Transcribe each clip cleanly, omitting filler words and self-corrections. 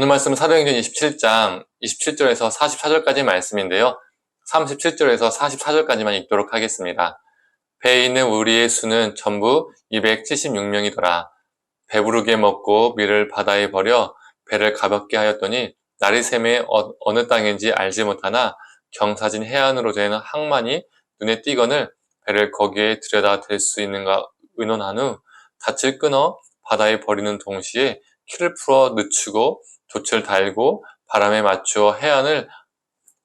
오늘 말씀은 사도행전 27장 27절에서 44절까지 말씀인데요. 37절에서 44절까지만 읽도록 하겠습니다. 배에 있는 우리의 수는 전부 276명이더라. 배부르게 먹고 밀을 바다에 버려 배를 가볍게 하였더니 날이 새매 어느 땅인지 알지 못하나 경사진 해안으로 된 항만이 눈에 띄거늘 배를 거기에 들여다 댈 수 있는가 의논한 후 닻을 끊어 바다에 버리는 동시에 키를 풀어 늦추고 돛을 달고 바람에 맞추어 해안을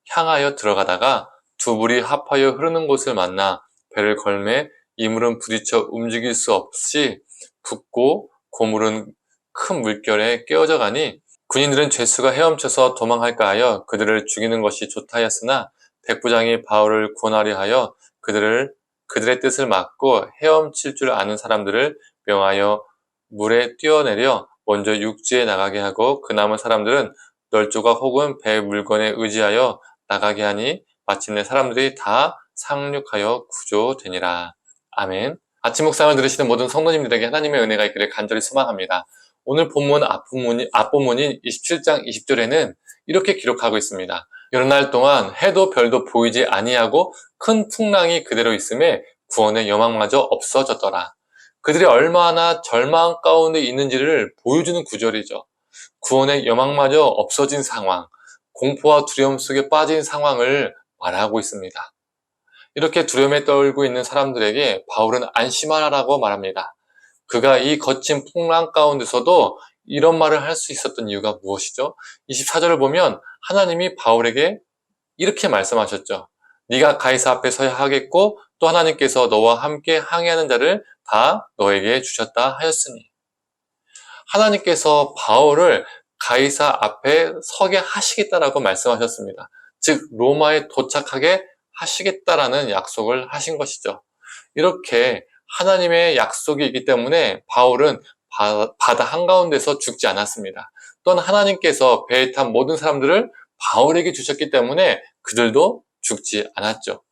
향하여 들어가다가 두 물이 합하여 흐르는 곳을 만나 배를 걸매 이물은 부딪혀 움직일 수 없이 붓고 고물은 큰 물결에 깨어져 가니 군인들은 죄수가 헤엄쳐서 도망할까 하여 그들을 죽이는 것이 좋다 하였으나 백부장이 바울을 구원하려 하여 그들의 뜻을 막고 헤엄칠 줄 아는 사람들을 명하여 물에 뛰어내려 먼저 육지에 나가게 하고 그 남은 사람들은 널조각 혹은 배 물건에 의지하여 나가게 하니 마침내 사람들이 다 상륙하여 구조되니라. 아멘. 아침 묵상을 들으시는 모든 성도님들에게 하나님의 은혜가 있기를 간절히 소망합니다. 오늘 본문 앞본문인 27장 20절에는 이렇게 기록하고 있습니다. 여러 날 동안 해도 별도 보이지 아니하고 큰 풍랑이 그대로 있음에 구원의 여망마저 없어졌더라. 그들이 얼마나 절망 가운데 있는지를 보여주는 구절이죠. 구원의 여망마저 없어진 상황, 공포와 두려움 속에 빠진 상황을 말하고 있습니다. 이렇게 두려움에 떨고 있는 사람들에게 바울은 안심하라고 말합니다. 그가 이 거친 풍랑 가운데서도 이런 말을 할 수 있었던 이유가 무엇이죠? 24절을 보면 하나님이 바울에게 이렇게 말씀하셨죠. 네가 가이사 앞에 서야 하겠고 또 하나님께서 너와 함께 항해하는 자를 다 너에게 주셨다 하였으니, 하나님께서 바울을 가이사 앞에 서게 하시겠다라고 말씀하셨습니다. 즉 로마에 도착하게 하시겠다라는 약속을 하신 것이죠. 이렇게 하나님의 약속이 있기 때문에 바울은 바다 한가운데서 죽지 않았습니다. 또한 하나님께서 배에 탄 모든 사람들을 바울에게 주셨기 때문에 그들도 죽지 않았죠.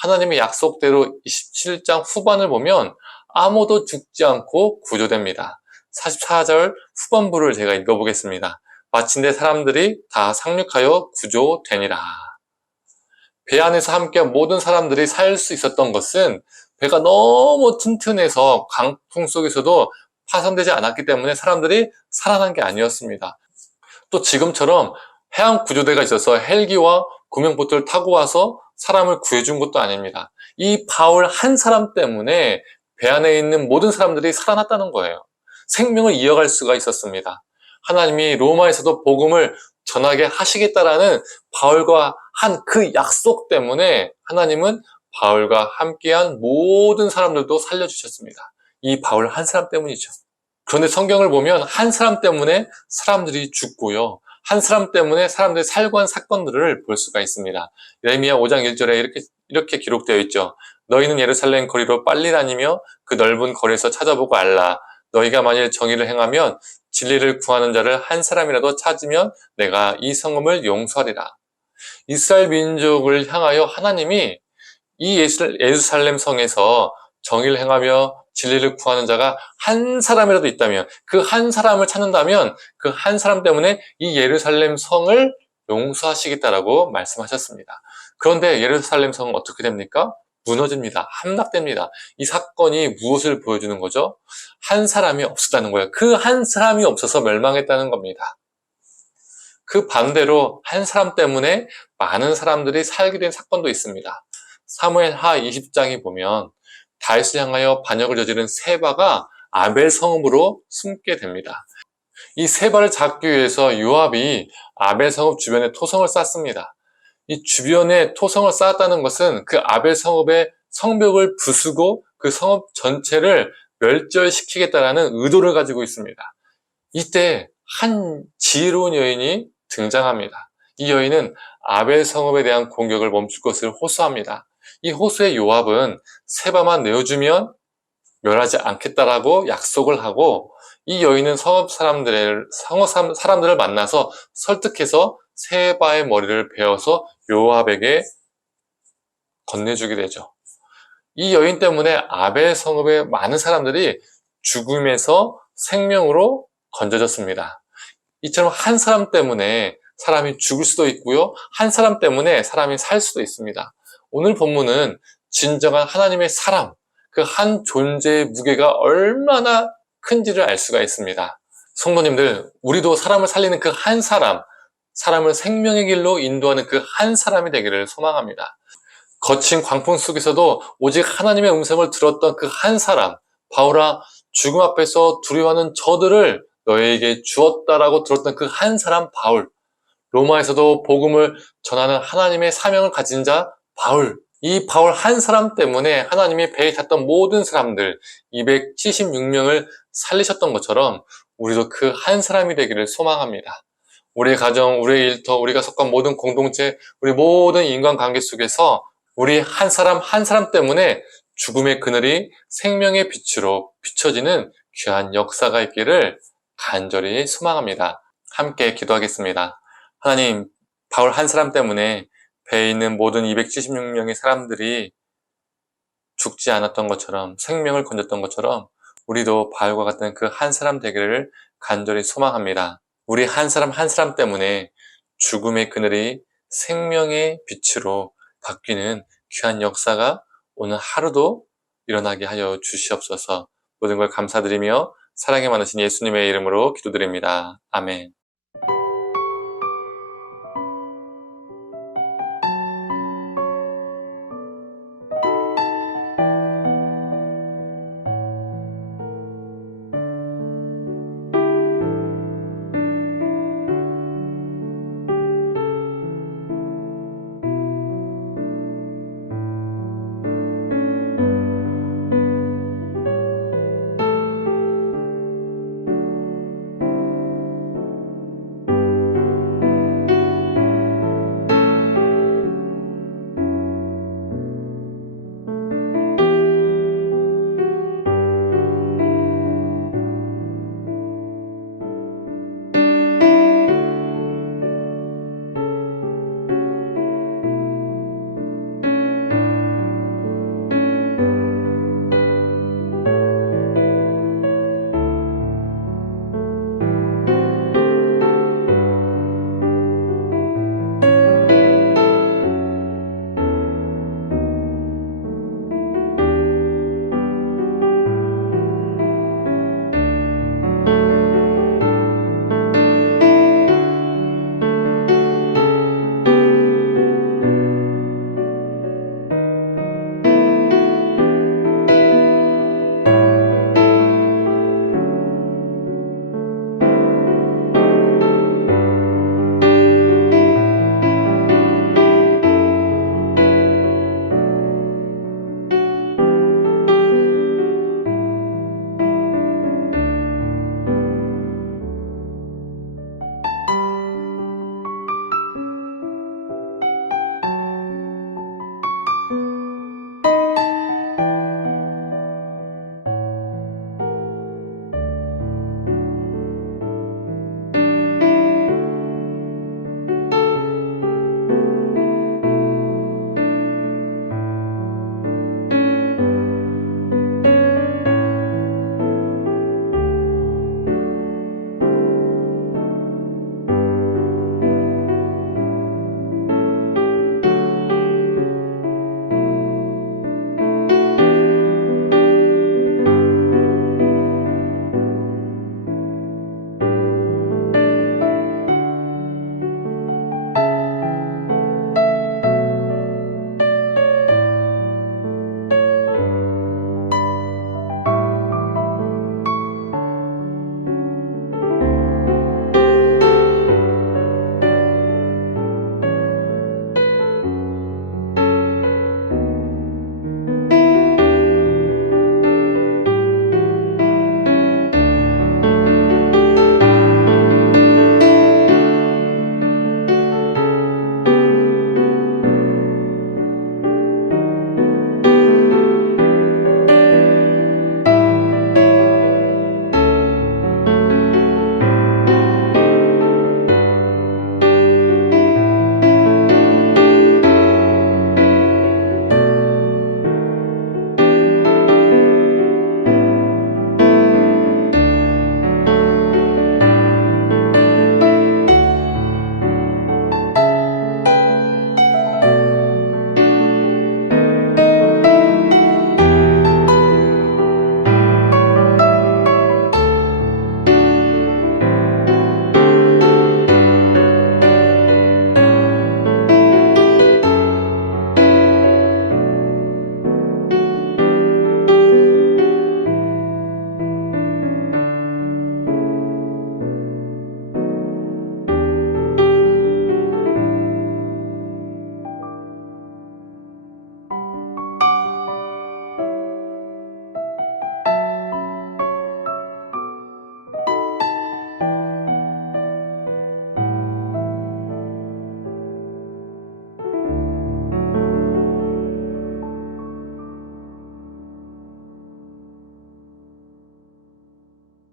하나님의 약속대로 27장 후반을 보면 아무도 죽지 않고 구조됩니다. 44절 후반부를 제가 읽어보겠습니다. 마침내 사람들이 다 상륙하여 구조되니라. 배 안에서 함께한 모든 사람들이 살 수 있었던 것은 배가 너무 튼튼해서 강풍 속에서도 파손되지 않았기 때문에 사람들이 살아난 게 아니었습니다. 또 지금처럼 해양 구조대가 있어서 헬기와 구명보트를 타고 와서 사람을 구해준 것도 아닙니다. 이 바울 한 사람 때문에 배 안에 있는 모든 사람들이 살아났다는 거예요. 생명을 이어갈 수가 있었습니다. 하나님이 로마에서도 복음을 전하게 하시겠다라는 바울과 한 그 약속 때문에 하나님은 바울과 함께한 모든 사람들도 살려주셨습니다. 이 바울 한 사람 때문이죠. 그런데 성경을 보면 한 사람 때문에 사람들이 죽고요. 한 사람 때문에 사람들이 살고 한 사건들을 볼 수가 있습니다. 예레미야 5장 1절에 이렇게 기록되어 있죠. 너희는 예루살렘 거리로 빨리 다니며 그 넓은 거리에서 찾아보고 알라. 너희가 만일 정의를 행하면 진리를 구하는 자를 한 사람이라도 찾으면 내가 이 성읍을 용서하리라. 이스라엘 민족을 향하여 하나님이 이 예루살렘 성에서 정의를 행하며 진리를 구하는 자가 한 사람이라도 있다면, 그 한 사람을 찾는다면 그 한 사람 때문에 이 예루살렘 성을 용서하시겠다라고 말씀하셨습니다. 그런데 예루살렘 성은 어떻게 됩니까? 무너집니다. 함락됩니다. 이 사건이 무엇을 보여주는 거죠? 한 사람이 없었다는 거예요. 그 한 사람이 없어서 멸망했다는 겁니다. 그 반대로 한 사람 때문에 많은 사람들이 살게 된 사건도 있습니다. 사무엘하 20장에 보면 다윗을 향하여 반역을 저지른 세바가 아벨 성읍으로 숨게 됩니다. 이 세바를 잡기 위해서 요압이 아벨 성읍 주변에 토성을 쌓습니다. 이 주변에 토성을 쌓았다는 것은 그 아벨 성읍의 성벽을 부수고 그 성읍 전체를 멸절시키겠다라는 의도를 가지고 있습니다. 이때 한 지혜로운 여인이 등장합니다. 이 여인은 아벨 성읍에 대한 공격을 멈출 것을 호소합니다. 이 호소에 요압은 세바만 내어주면 멸하지 않겠다라고 약속을 하고, 이 여인은 성읍 사람들을 만나서 설득해서 세바의 머리를 베어서 요압에게 건네주게 되죠. 이 여인 때문에 아벨 성읍의 많은 사람들이 죽음에서 생명으로 건져졌습니다. 이처럼 한 사람 때문에 사람이 죽을 수도 있고요. 한 사람 때문에 사람이 살 수도 있습니다. 오늘 본문은 진정한 하나님의 사람, 그 한 존재의 무게가 얼마나 큰지를 알 수가 있습니다. 성도님들, 우리도 사람을 살리는 그 한 사람, 사람을 생명의 길로 인도하는 그 한 사람이 되기를 소망합니다. 거친 광풍 속에서도 오직 하나님의 음성을 들었던 그 한 사람, 바울아, 죽음 앞에서 두려워하는 저들을 너에게 주었다라고 들었던 그 한 사람 바울, 로마에서도 복음을 전하는 하나님의 사명을 가진 자 바울, 이 바울 한 사람 때문에 하나님이 배에 탔던 모든 사람들 276명을 살리셨던 것처럼 우리도 그 한 사람이 되기를 소망합니다. 우리의 가정, 우리의 일터, 우리가 속한 모든 공동체, 우리 모든 인간관계 속에서 우리 한 사람 한 사람 때문에 죽음의 그늘이 생명의 빛으로 비춰지는 귀한 역사가 있기를 간절히 소망합니다. 함께 기도하겠습니다. 하나님, 바울 한 사람 때문에 배에 있는 모든 276명의 사람들이 죽지 않았던 것처럼, 생명을 건졌던 것처럼 우리도 바울과 같은 그 한 사람 되기를 간절히 소망합니다. 우리 한 사람 한 사람 때문에 죽음의 그늘이 생명의 빛으로 바뀌는 귀한 역사가 오늘 하루도 일어나게 하여 주시옵소서. 모든 걸 감사드리며 사랑에 많으신 예수님의 이름으로 기도드립니다. 아멘.